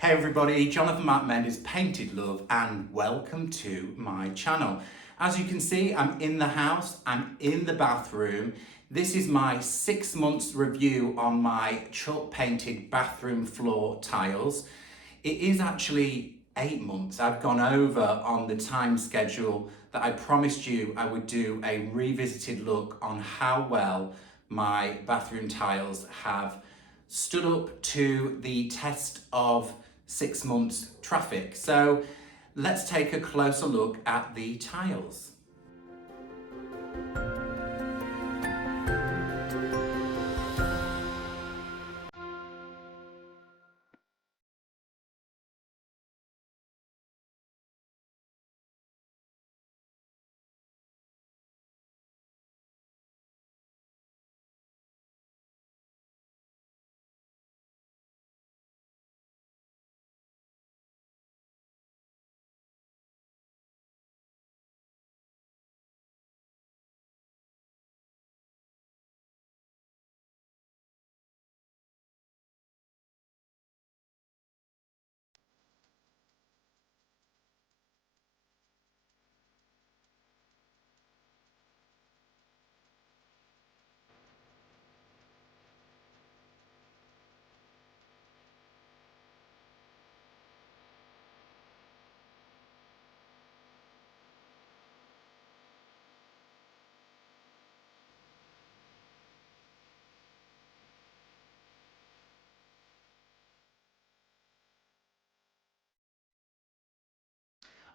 Hey everybody, Jonathan Mark Mendes, Painted Love, and welcome to my channel. As you can see, I'm in the house, I'm in the bathroom. This is my 6 months review on my chalk painted bathroom floor tiles. It is actually 8 months. I've gone over on the time schedule that I promised you I would do a revisited look on how well my bathroom tiles have stood up to the test of 6 months traffic. So let's take a closer look at the tiles.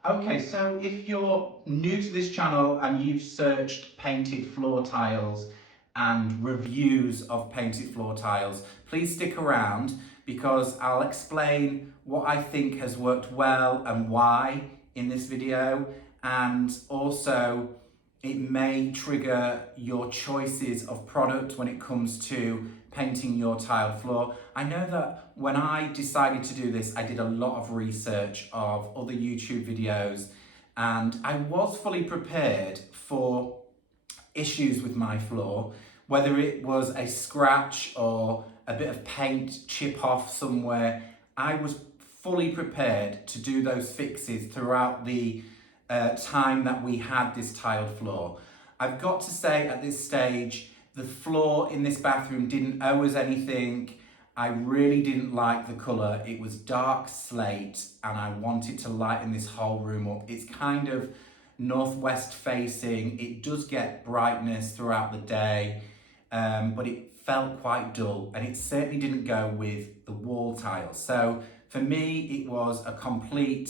Okay, so if you're new to this channel and you've searched painted floor tiles and reviews of painted floor tiles, please stick around because I'll explain what I think has worked well and why in this video, and also it may trigger your choices of product when it comes to painting your tiled floor. I know that when I decided to do this, I did a lot of research of other YouTube videos, and I was fully prepared for issues with my floor, whether it was a scratch or a bit of paint chip off somewhere. I was fully prepared to do those fixes throughout the time that we had this tiled floor. I've got to say at this stage, the floor in this bathroom didn't owe us anything. I really didn't like the colour. It was dark slate and I wanted to lighten this whole room up. It's kind of northwest facing. It does get brightness throughout the day, but it felt quite dull and it certainly didn't go with the wall tiles. So for me, it was a complete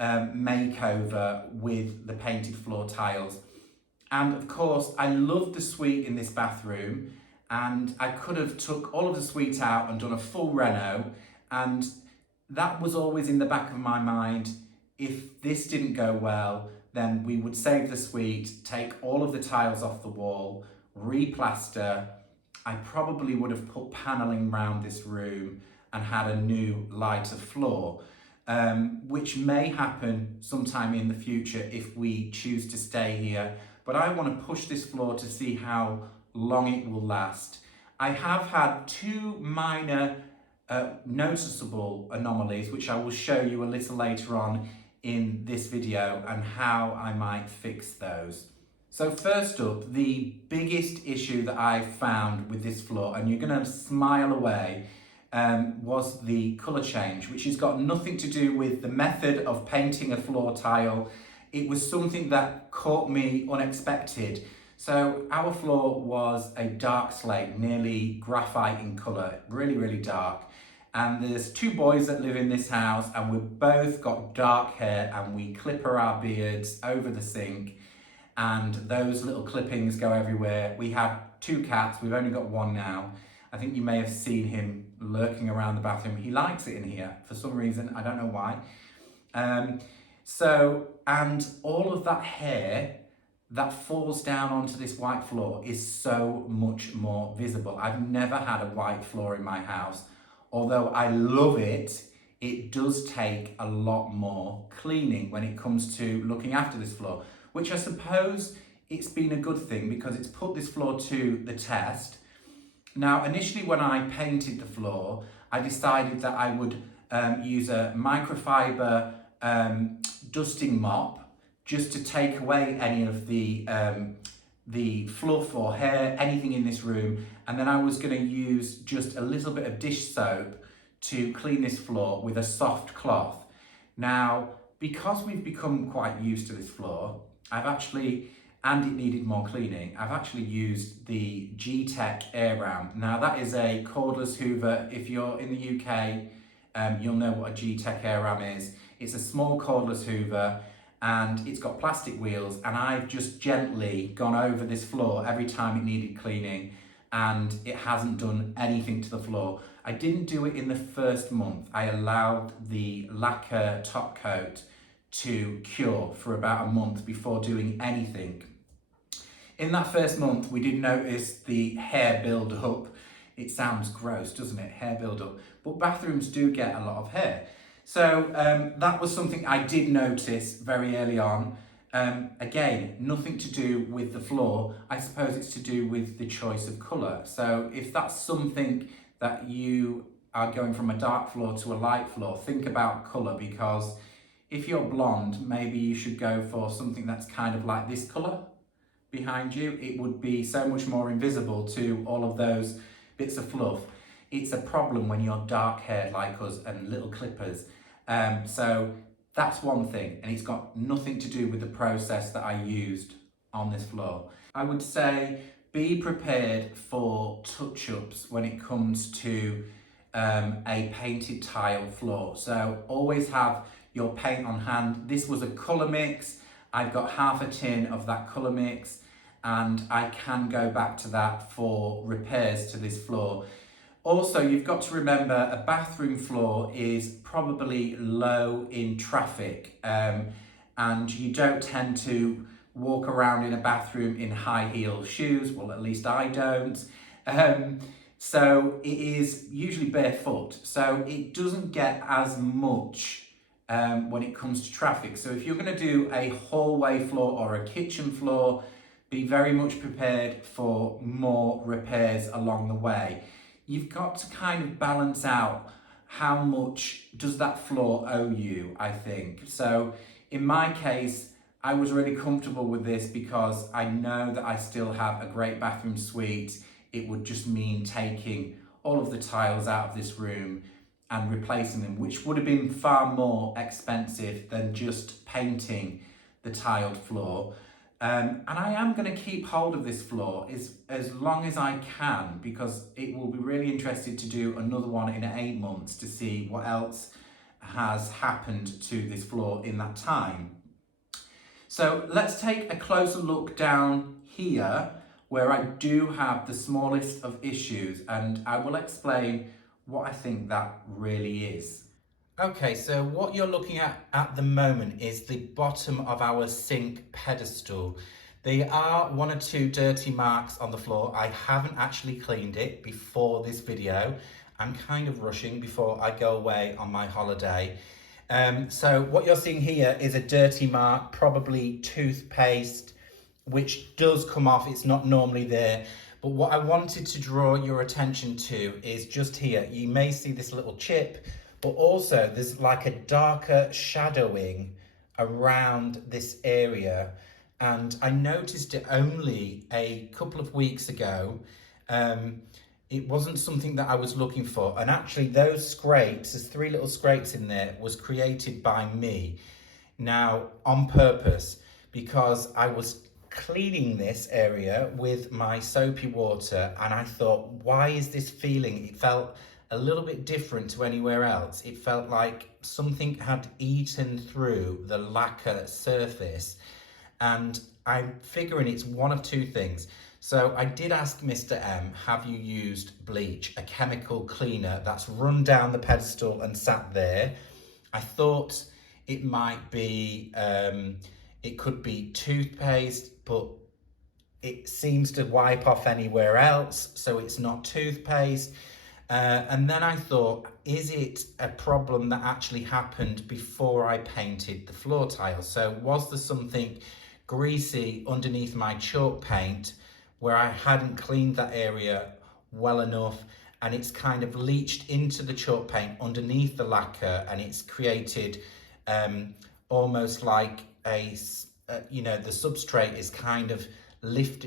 makeover with the painted floor tiles. And of course, I loved the suite in this bathroom, and I could have took all of the suite out and done a full reno, and that was always in the back of my mind. If this didn't go well, then we would save the suite, take all of the tiles off the wall, replaster. I probably would have put paneling around this room and had a new lighter floor, which may happen sometime in the future if we choose to stay here. But I want to push this floor to see how long it will last. I have had two minor noticeable anomalies, which I will show you a little later on in this video, and how I might fix those. So first up, the biggest issue that I found with this floor, and you're going to smile away, was the colour change, which has got nothing to do with the method of painting a floor tile. It was something that caught me unexpected. So our floor was a dark slate, nearly graphite in colour, really, really dark. And there's two boys that live in this house, and we've both got dark hair, and we clipper our beards over the sink, and those little clippings go everywhere. We have two cats, we've only got one now. I think you may have seen him lurking around the bathroom. He likes it in here for some reason, I don't know why. And all of that hair that falls down onto this white floor is so much more visible. I've never had a white floor in my house. Although I love it, it does take a lot more cleaning when it comes to looking after this floor, which I suppose it's been a good thing because it's put this floor to the test. Now, initially when I painted the floor, I decided that I would use a microfiber dusting mop just to take away any of the fluff or hair, anything in this room. And then I was going to use just a little bit of dish soap to clean this floor with a soft cloth. Now, because we've become quite used to this floor, and it needed more cleaning, I've actually used the G-Tech Air Round. Now that is a cordless hoover. If you're in the UK, you'll know what a G-Tech Air Ram is. It's a small cordless hoover and it's got plastic wheels, and I've just gently gone over this floor every time it needed cleaning, and it hasn't done anything to the floor. I didn't do it in the first month. I allowed the lacquer top coat to cure for about a month before doing anything. In that first month, we did notice the hair build up. It sounds gross, doesn't it? Hair build up. But bathrooms do get a lot of hair. So that was something I did notice very early on. Again, nothing to do with the floor. I suppose it's to do with the choice of colour. So if that's something that you are going from a dark floor to a light floor, think about colour, because if you're blonde, maybe you should go for something that's kind of like this colour behind you. It would be so much more invisible to all of those bits of fluff. It's a problem when you're dark haired like us and little clippers. So that's one thing, and it's got nothing to do with the process that I used on this floor. I would say be prepared for touch-ups when it comes to a painted tile floor. So always have your paint on hand. This was a colour mix. I've got half a tin of that colour mix, and I can go back to that for repairs to this floor. Also, you've got to remember a bathroom floor is probably low in traffic, and you don't tend to walk around in a bathroom in high heel shoes. Well, at least I don't. So it is usually barefoot, so it doesn't get as much when it comes to traffic. So if you're going to do a hallway floor or a kitchen floor, be very much prepared for more repairs along the way. You've got to kind of balance out how much does that floor owe you, I think. So in my case, I was really comfortable with this because I know that I still have a great bathroom suite. It would just mean taking all of the tiles out of this room and replacing them, which would have been far more expensive than just painting the tiled floor. And I am going to keep hold of this floor as long as I can, because it will be really interested to do another one in 8 months to see what else has happened to this floor in that time. So let's take a closer look down here where I do have the smallest of issues, and I will explain what I think that really is. Okay, so what you're looking at the moment is the bottom of our sink pedestal. There are 1 or 2 dirty marks on the floor. I haven't actually cleaned it before this video. I'm kind of rushing before I go away on my holiday. So what you're seeing here is a dirty mark, probably toothpaste, which does come off. It's not normally there. But what I wanted to draw your attention to is just here. You may see this little chip, but also there's like a darker shadowing around this area. And I noticed it only a couple of weeks ago. It wasn't something that I was looking for. And actually those scrapes, there's 3 little scrapes in there, was created by me. Now, on purpose, because I was cleaning this area with my soapy water, and I thought, why is this feeling? It felt a little bit different to anywhere else. It felt like something had eaten through the lacquer surface, and I'm figuring it's one of 2 things. So I did ask Mr. M, have you used bleach, a chemical cleaner that's run down the pedestal and sat there? I thought it might be, it could be toothpaste, but it seems to wipe off anywhere else, so it's not toothpaste. And then I thought, is it a problem that actually happened before I painted the floor tiles? So was there something greasy underneath my chalk paint where I hadn't cleaned that area well enough, and it's kind of leached into the chalk paint underneath the lacquer, and it's created almost like the substrate is kind of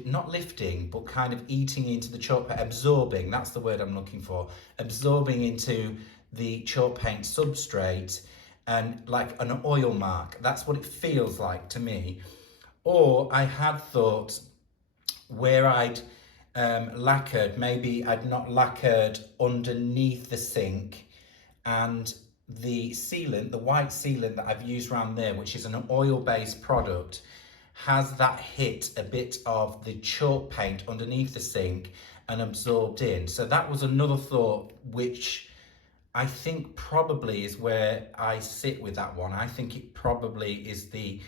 not lifting, but kind of eating into the chalk paint, absorbing, that's the word I'm looking for, absorbing into the chalk paint substrate, and like an oil mark. That's what it feels like to me. Or I had thought where I'd lacquered, maybe I'd not lacquered underneath the sink, and the sealant, the white sealant that I've used around there, which is an oil-based product, has that hit a bit of the chalk paint underneath the sink and absorbed in. So that was another thought, which I think probably is where I sit with that one. I think it probably is the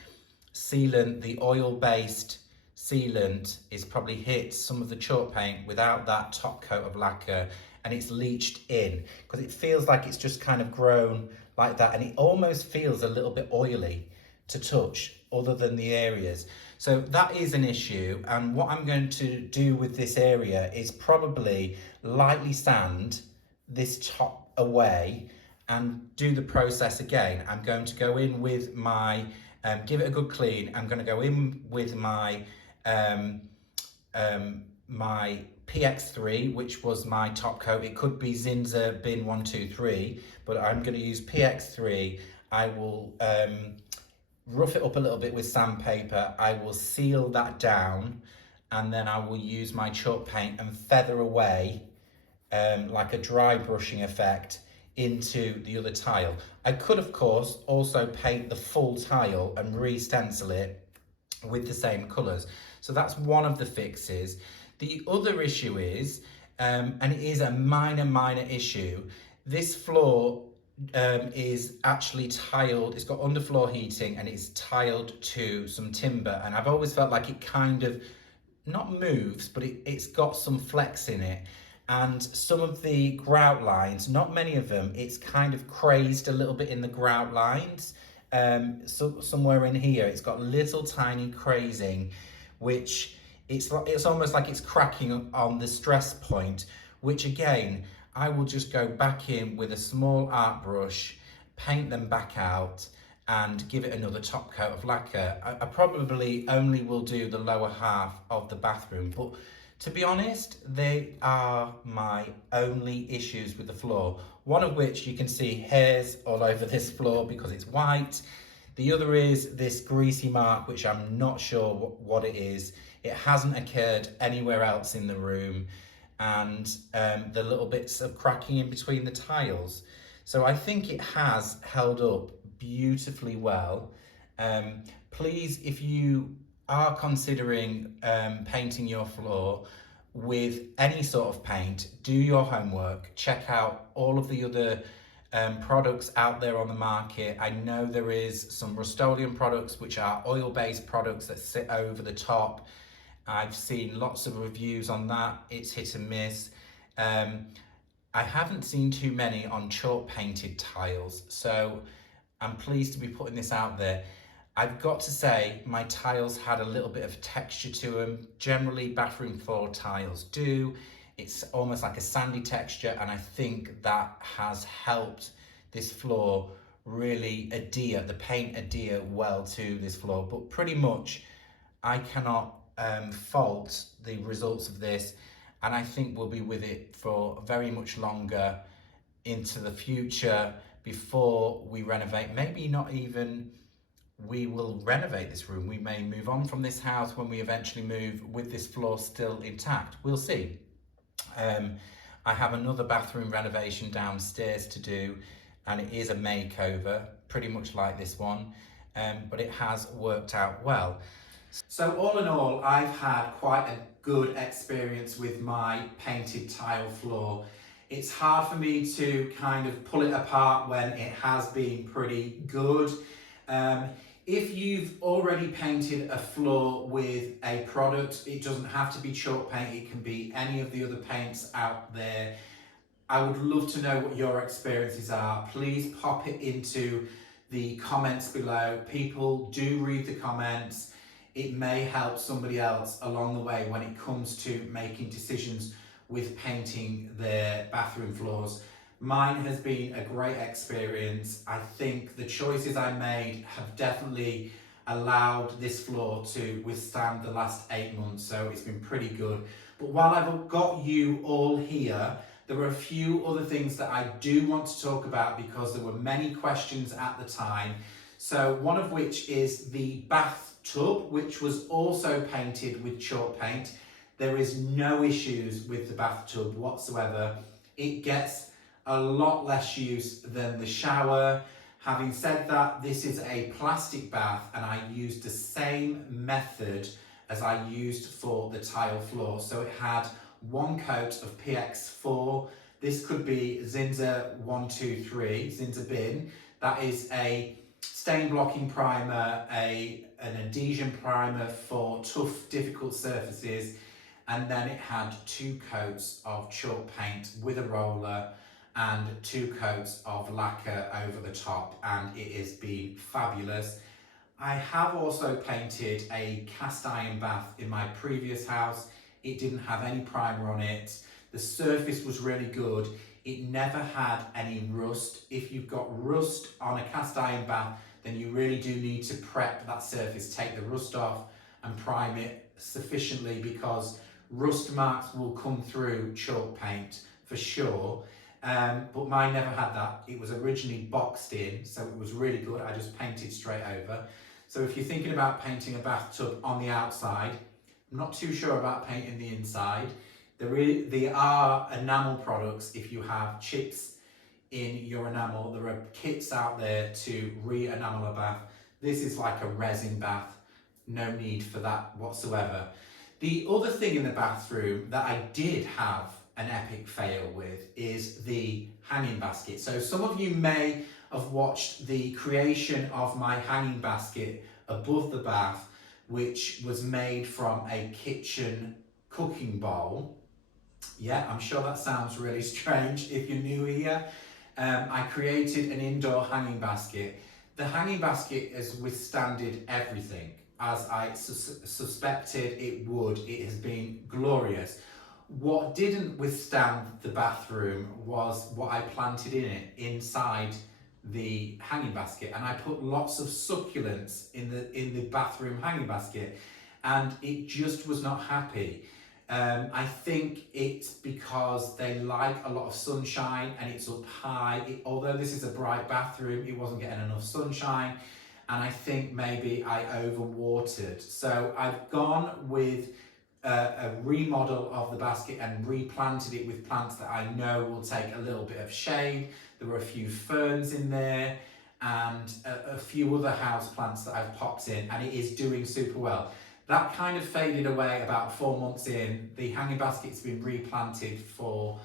sealant, the oil-based sealant is probably hit some of the chalk paint without that top coat of lacquer, and it's leached in, because it feels like it's just kind of grown like that, and it almost feels a little bit oily to touch other than the areas. So that is an issue, and what I'm going to do with this area is probably lightly sand this top away and do the process again. I'm going to go in with my give it a good clean. I'm going to go in with my my PX3, which was my top coat. It could be Zinza bin 123, but I'm going to use PX3. I will rough it up a little bit with sandpaper. I will seal that down, and then I will use my chalk paint and feather away like a dry brushing effect into the other tile. I could, of course, also paint the full tile and re-stencil it with the same colours. So that's one of the fixes. The other issue is, and it is a minor issue, this floor is actually tiled, it's got underfloor heating, and it's tiled to some timber, and I've always felt like it kind of not moves, but it's got some flex in it. And some of the grout lines, not many of them, it's kind of crazed a little bit in the grout lines. So somewhere in here, it's got little tiny crazing, which it's almost like it's cracking on the stress point, which again, I will just go back in with a small art brush, paint them back out, and give it another top coat of lacquer. I probably only will do the lower half of the bathroom, but to be honest, they are my only issues with the floor. One of which you can see hairs all over this floor because it's white. The other is this greasy mark, which I'm not sure what it is. It hasn't occurred anywhere else in the room, and the little bits of cracking in between the tiles. So I think it has held up beautifully well. Please, if you are considering painting your floor with any sort of paint, do your homework, check out all of the other products out there on the market. I know there is some Rust-Oleum products, which are oil-based products that sit over the top. I've seen lots of reviews on that. It's hit and miss. I haven't seen too many on chalk painted tiles, so I'm pleased to be putting this out there. I've got to say, my tiles had a little bit of texture to them. Generally, bathroom floor tiles do. It's almost like a sandy texture, and I think that has helped this floor really adhere, the paint adhere well to this floor. But pretty much, I cannot fault the results of this, and I think we'll be with it for very much longer into the future before we renovate. Maybe not even we will renovate this room. We may move on from this house when we eventually move with this floor still intact. We'll see. I have another bathroom renovation downstairs to do, and it is a makeover, pretty much like this one, but it has worked out well. So all in all, I've had quite a good experience with my painted tile floor. It's hard for me to kind of pull it apart when it has been pretty good. If you've already painted a floor with a product, it doesn't have to be chalk paint, it can be any of the other paints out there. I would love to know what your experiences are. Please pop it into the comments below. People do read the comments. It may help somebody else along the way when it comes to making decisions with painting their bathroom floors. Mine has been a great experience. I think the choices I made have definitely allowed this floor to withstand the last 8 months, so it's been pretty good. But while I've got you all here, there are a few other things that I do want to talk about because there were many questions at the time. So one of which is the bathtub, which was also painted with chalk paint. There is no issues with the bathtub whatsoever. It gets a lot less use than the shower. Having said that, this is a plastic bath and I used the same method as I used for the tile floor. So it had one coat of PX4. This could be Zinza 123, Zinza Bin. That is a stain blocking primer, an adhesion primer for tough, difficult surfaces. And then it had 2 coats of chalk paint with a roller and 2 coats of lacquer over the top, and it has been fabulous. I have also painted a cast iron bath in my previous house. It didn't have any primer on it. The surface was really good. It never had any rust. If you've got rust on a cast iron bath, then you really do need to prep that surface, take the rust off and prime it sufficiently, because rust marks will come through chalk paint for sure. But mine never had that. It was originally boxed in, so it was really good. I just painted straight over. So if you're thinking about painting a bathtub on the outside, I'm not too sure about painting the inside. There are enamel products. If you have chips in your enamel, there are kits out there to re-enamel a bath. This is like a resin bath. No need for that whatsoever. The other thing in the bathroom that I did have an epic fail with is the hanging basket. So some of you may have watched the creation of my hanging basket above the bath, which was made from a kitchen cooking bowl. Yeah, I'm sure that sounds really strange if you're new here. I created an indoor hanging basket. The hanging basket has withstanded everything, as I suspected it would. It has been glorious. What didn't withstand the bathroom was what I planted in it inside the hanging basket, and I put lots of succulents in the bathroom hanging basket, and it just was not happy. I think it's because they like a lot of sunshine and it's up high. Although this is a bright bathroom, it wasn't getting enough sunshine, and I think maybe I overwatered. So I've gone with a remodel of the basket and replanted it with plants that I know will take a little bit of shade. There were a few ferns in there and a few other house plants that I've popped in, and it is doing super well. That kind of faded away about 4 months in. The hanging basket's been replanted for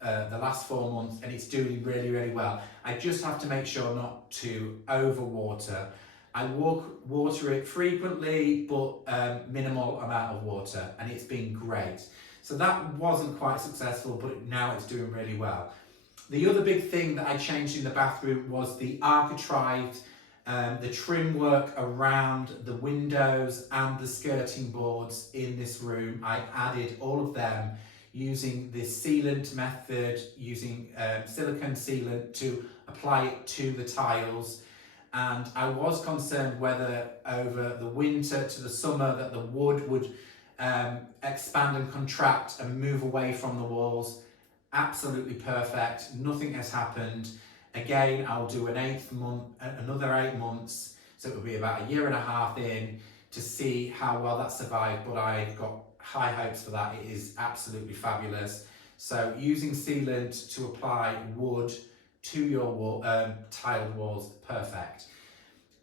the last 4 months, and it's doing really, really well. I just have to make sure not to overwater. I water it frequently, but minimal amount of water, and it's been great. So that wasn't quite successful, but now it's doing really well. The other big thing that I changed in the bathroom was the architrave, the trim work around the windows and the skirting boards in this room. I added all of them using the sealant method, using silicone sealant to apply it to the tiles. And I was concerned whether over the winter to the summer that the wood would expand and contract and move away from the walls. Absolutely perfect. Nothing has happened. Again, I'll do another 8 months. So it will be about 1.5 years in to see how well that survived, but I've got high hopes for that. It is absolutely fabulous. So using sealant to apply wood to your tiled walls, perfect.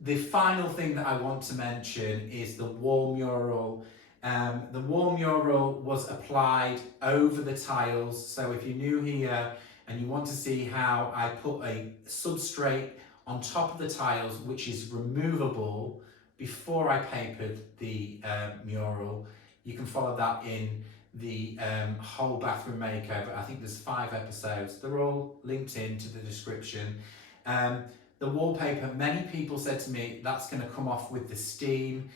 The final thing that I want to mention is the wall mural. The wall mural was applied over the tiles. So if you're new here and you want to see how I put a substrate on top of the tiles, which is removable before I papered the mural, you can follow that in the whole bathroom makeover. I think there's 5 episodes. They're all linked into the description. The wallpaper, many people said to me, that's going to come off with the steam.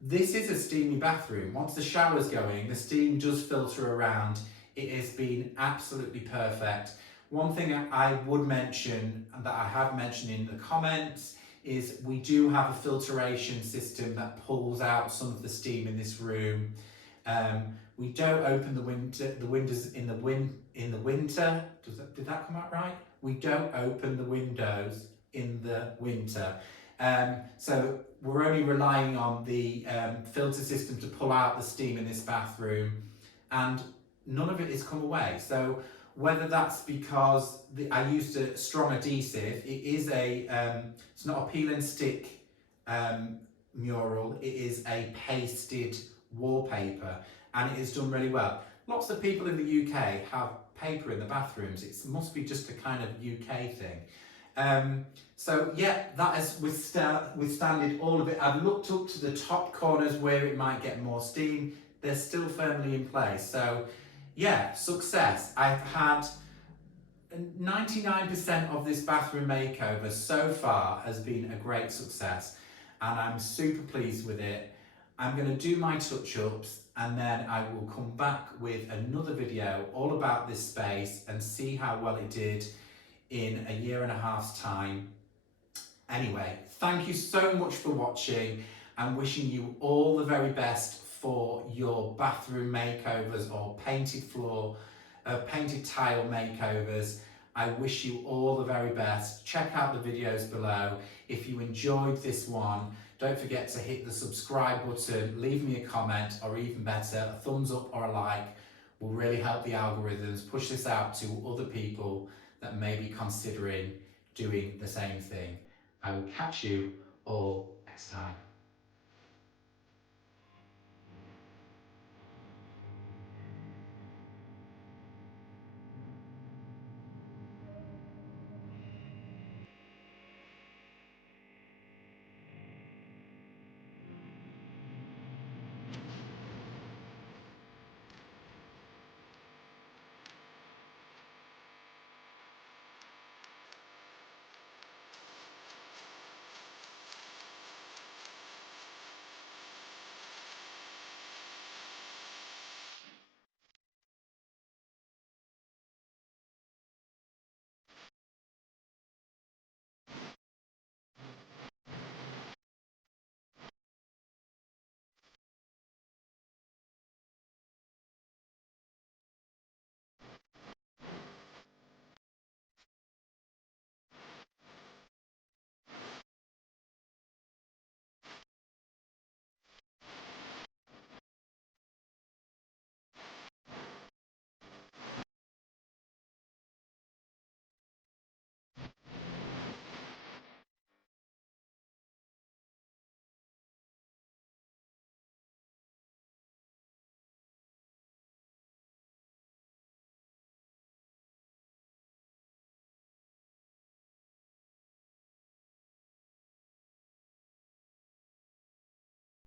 This is a steamy bathroom. Once the shower's going, the steam does filter around It has been absolutely perfect. One thing I would mention, and that I have mentioned in the comments, is we do have a filtration system that pulls out some of the steam in this room. We don't open the windows in the winter. Did that come out right? We don't open the windows in the winter. So we're only relying on the filter system to pull out the steam in this bathroom, and none of it has come away. So whether that's because I used a strong adhesive, it's not a peel and stick mural, it is a pasted wallpaper, and it is done really well. Lots of people in the UK have paper in the bathrooms. It must be just a kind of UK thing. So yeah, that has withstanded all of it. I've looked up to the top corners where it might get more steam. They're still firmly in place. So yeah, success. I've had 99% of this bathroom makeover so far has been a great success, and I'm super pleased with it. I'm going to do my touch-ups, and then I will come back with another video all about this space and see how well it did in a 1.5 years' time. Anyway, thank you so much for watching. I'm wishing you all the very best for your bathroom makeovers or painted floor, painted tile makeovers. I wish you all the very best. Check out the videos below. If you enjoyed this one, don't forget to hit the subscribe button, leave me a comment, or even better, a thumbs up or a like will really help the algorithms push this out to other people that may be considering doing the same thing. I will catch you all next time.